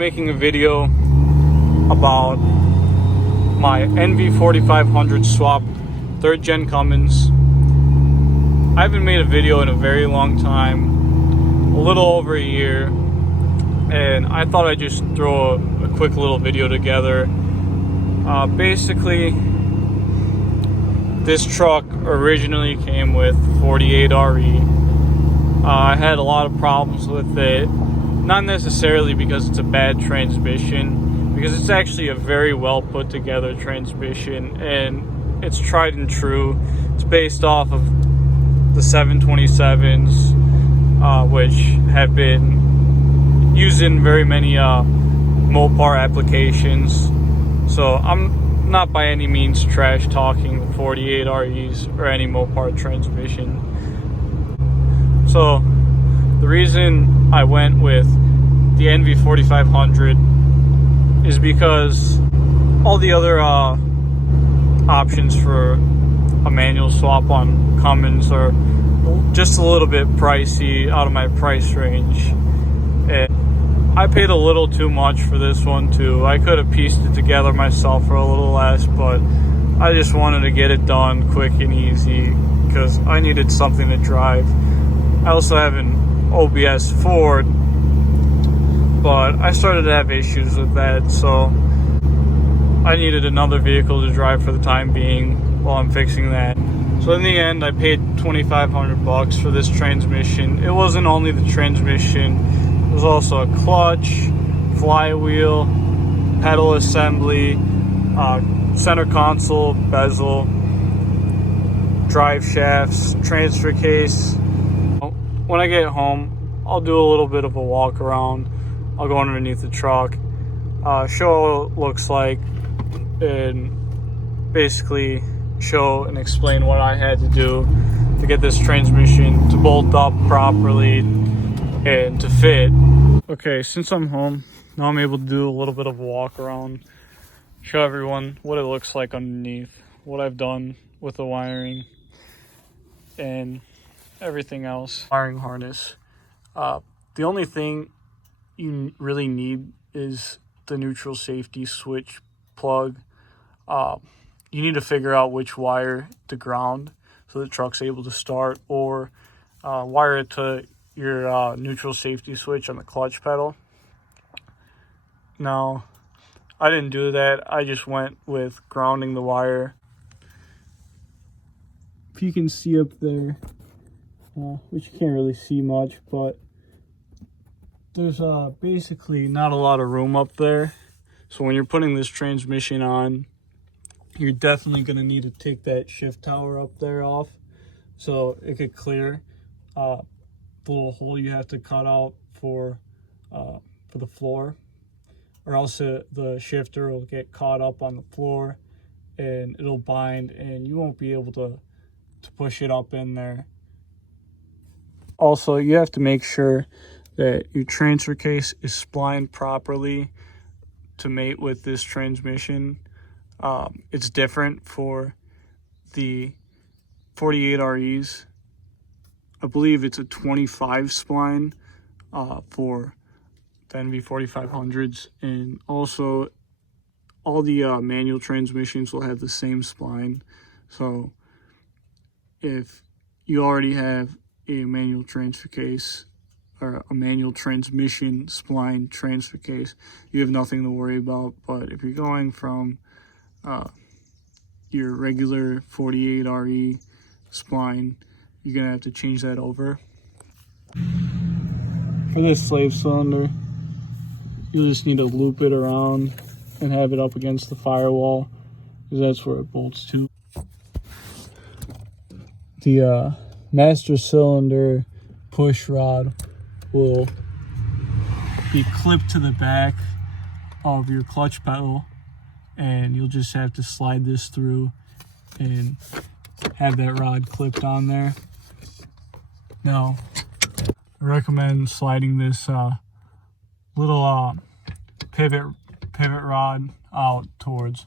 making a video about my NV4500 swap 3rd gen Cummins. I haven't made a video in a very long time, a little over a year, and I thought I'd just throw a quick little video together. Basically, this truck originally came with 48RE. I had a lot of problems with it, not necessarily because it's a bad transmission, because it's actually a very well put together transmission and it's tried and true. It's based off of the 727s, which have been used in very many Mopar applications. So I'm not by any means trash talking the 48REs or any Mopar transmission. So the reason I went with the NV4500 is because all the other options for a manual swap on Cummins are just a little bit pricey, out of my price range. And I paid a little too much for this one too. I could have pieced it together myself for a little less, but I just wanted to get it done quick and easy because I needed something to drive. I also have an OBS Ford, but I started to have issues with that, so I needed another vehicle to drive for the time being while I'm fixing that. So in the end, I paid $2,500 for this transmission. It wasn't only the transmission, it was also a clutch, flywheel, pedal assembly, center console, bezel, drive shafts, transfer case. When I get home, I'll do a little bit of a walk around. I'll go underneath the truck, show what it looks like, and basically show and explain what I had to do to get this transmission to bolt up properly and to fit. Okay, since I'm home, now I'm able to do a little bit of a walk around, show everyone what it looks like underneath, what I've done with the wiring and everything else. Wiring harness. The only thing you really need is the neutral safety switch plug. You need to figure out which wire to ground so the truck's able to start, or wire it to your neutral safety switch on the clutch pedal. Now, I didn't do that. I just went with grounding the wire. If you can see up there, which you can't really see much, but there's basically not a lot of room up there. So when you're putting this transmission on, you're definitely going to need to take that shift tower up there off so it could clear the little hole you have to cut out for the floor, or else the shifter will get caught up on the floor and it'll bind and you won't be able to push it up in there. Also, you have to make sure that your transfer case is splined properly to mate with this transmission. It's different for the 48REs. I believe it's a 25 spline for the NV4500s, and also all the manual transmissions will have the same spline. So if you already have a manual transfer case or a manual transmission spline transfer case, you have nothing to worry about. But if you're going from your regular 48RE spline, you're gonna have to change that over. For this slave cylinder, you'll just need to loop it around and have it up against the firewall, because that's where it bolts to. The master cylinder push rod will be clipped to the back of your clutch pedal, and you'll just have to slide this through and have that rod clipped on there. Now, I recommend sliding this little pivot rod out towards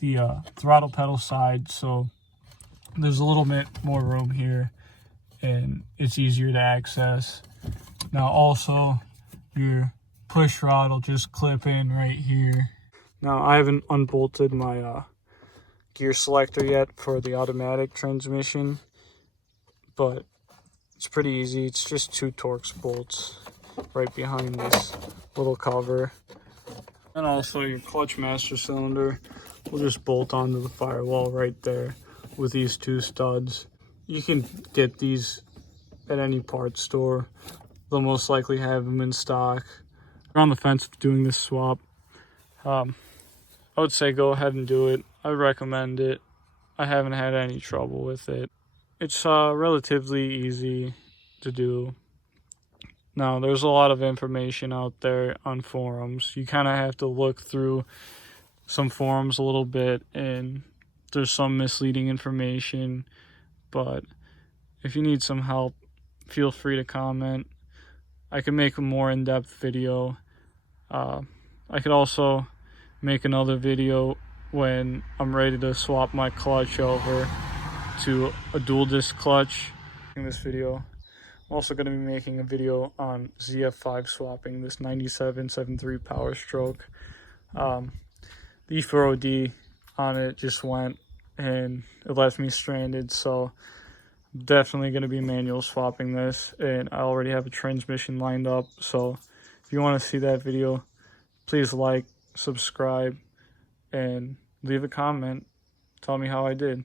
the throttle pedal side, so there's a little bit more room here and it's easier to access. Now also, your push rod will just clip in right here. Now, I haven't unbolted my gear selector yet for the automatic transmission, but it's pretty easy. It's just 2 Torx bolts right behind this little cover. And also your clutch master cylinder will just bolt onto the firewall right there with these 2 studs. You can get these at any parts store. They'll most likely have them in stock. If you're on the fence of doing this swap, I would say go ahead and do it. I recommend it. I haven't had any trouble with it. It's relatively easy to do. Now, there's a lot of information out there on forums. You kind of have to look through some forums a little bit, and there's some misleading information. But if you need some help, feel free to comment. I can make a more in-depth video. I could also make another video when I'm ready to swap my clutch over to a dual disc clutch. In this video, I'm also going to be making a video on ZF5 swapping, this 97.73 Power Stroke. The E4OD on it just went and it left me stranded, so definitely going to be manual swapping this, and I already have a transmission lined up. So if you want to see that video, please like, subscribe, and leave a comment. Tell me how I did.